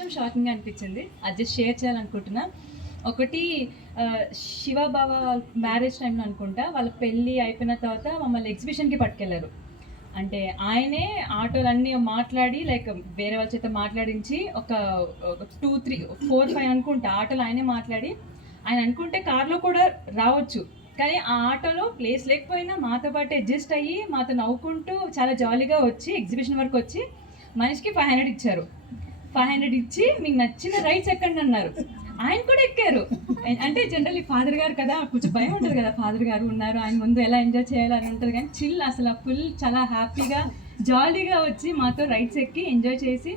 కొంచెం షాకింగ్గా అనిపించింది. అది జస్ట్ షేర్ చేయాలనుకుంటున్నా. ఒకటి శివబావ మ్యారేజ్ టైంలో అనుకుంటా వాళ్ళ పెళ్ళి అయిపోయిన తర్వాత మమ్మల్ని ఎగ్జిబిషన్కి పట్టుకెళ్ళారు. అంటే ఆయనే ఆటోలన్నీ మాట్లాడి లైక్ వేరే వాళ్ళ చేత మాట్లాడించి ఒక 2, 3, 4, 5 అనుకుంటా ఆటోలు ఆయనే మాట్లాడి ఆయన అనుకుంటే కార్లో కూడా రావచ్చు. కానీ ఆ ఆటోలో ప్లేస్ లేకపోయినా మాతో పాటు అడ్జస్ట్ అయ్యి మాతో నవ్వుకుంటూ చాలా జాలీగా వచ్చి ఎగ్జిబిషన్ వరకు వచ్చి మనిషికి 500 ఇచ్చారు. 500 ఇచ్చి మీకు నచ్చిన రైడ్స్ ఎక్కండి అన్నారు. ఆయన కూడా ఎక్కారు. అంటే జనరల్లీ ఫాదర్ గారు కదా, కొంచెం భయం ఉంటుంది కదా, ఫాదర్ గారు ఉన్నారు ఆయన ముందు ఎలా ఎంజాయ్ చేయాలని ఉంటుంది. కానీ చిల్ అసలు ఫుల్ చాలా హ్యాపీగా జాలీగా వచ్చి మాతో రైడ్స్ ఎక్కి ఎంజాయ్ చేసి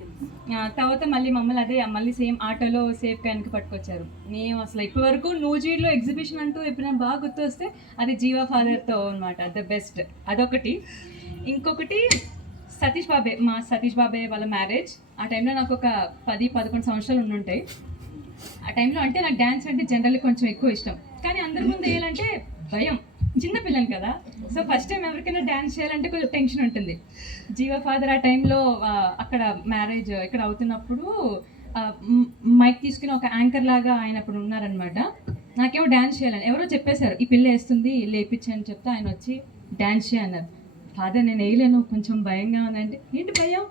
తర్వాత మళ్ళీ మమ్మల్ని మళ్ళీ సేమ్ ఆటోలో సేఫ్గా వెనక్కి పట్టుకొచ్చారు. మేము అసలు ఇప్పటి వరకు నూజివీడులో ఎగ్జిబిషన్ అంటూ ఎప్పుడైనా బాగా గుర్తు వస్తే అది జీవా ఫాదర్తో అనమాట, ద బెస్ట్. అదొకటి. ఇంకొకటి సతీష్ బాబాయ్ వాళ్ళ మ్యారేజ్. ఆ టైంలో నాకు ఒక 10-11 సంవత్సరాలు ఉండుంటాయి. ఆ టైంలో అంటే నాకు డ్యాన్స్ అంటే జనరల్లీ కొంచెం ఎక్కువ ఇష్టం. కానీ అందరి ముందు వేయాలంటే భయం, చిన్నపిల్లని కదా. సో ఫస్ట్ టైం ఎవరికైనా డ్యాన్స్ చేయాలంటే కొంచెం టెన్షన్ ఉంటుంది. జీవా ఫాదర్ ఆ టైంలో అక్కడ మ్యారేజ్ ఇక్కడ అవుతున్నప్పుడు మైక్ తీసుకుని ఒక యాంకర్ లాగా ఆయన అప్పుడు ఉన్నారనమాట. నాకేమో డ్యాన్స్ చేయాలని ఎవరో చెప్పేశారు, ఈ పిల్ల వేస్తుంది లేపించని చెప్తే ఆయన వచ్చి డ్యాన్స్ చేయన్నారు. ఫాదర్ నేను వేయలేను, కొంచెం భయంగా ఉందంటే, ఏంటి భయం,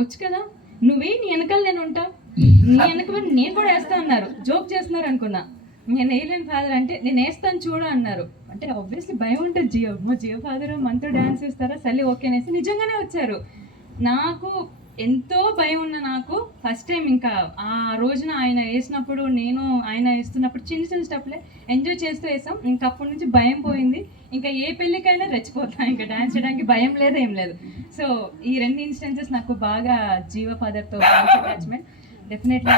వచ్చు కదా నువ్వే, నీ వెనకాల నేను ఉంటా, నీ వెనక నేను కూడా వేస్తా అన్నారు. జోక్ చేస్తున్నారు అనుకున్నా. నేను వేయలేను ఫాదర్ అంటే, నేను వేస్తాను చూడు అన్నారు. అంటే ఆబ్వియస్లీ భయం ఉంటుంది. జియో ఫాదర్ మనతో డ్యాన్స్ వేస్తారా, సరే ఓకే అనేసి నిజంగానే వచ్చారు. నాకు ఎంతో భయం ఉన్న నాకు ఫస్ట్ టైం ఇంకా ఆ రోజున ఆయన వేసినప్పుడు నేను ఆయన వేస్తున్నప్పుడు చిన్న చిన్న స్టెప్లే ఎంజాయ్ చేస్తూ వేసాం. ఇంకా అప్పటి నుంచి భయం పోయింది. ఇంకా ఏ పెళ్ళికైనా రెచ్చిపోతాను, ఇంకా డ్యాన్స్ చేయడానికి భయం లేదు, ఏం లేదు. సో ఈ 2 ఇన్స్టెన్సెస్ నాకు బాగా జీవా ఫాదర్తో అటాచ్మెంట్. డెఫినెట్లీ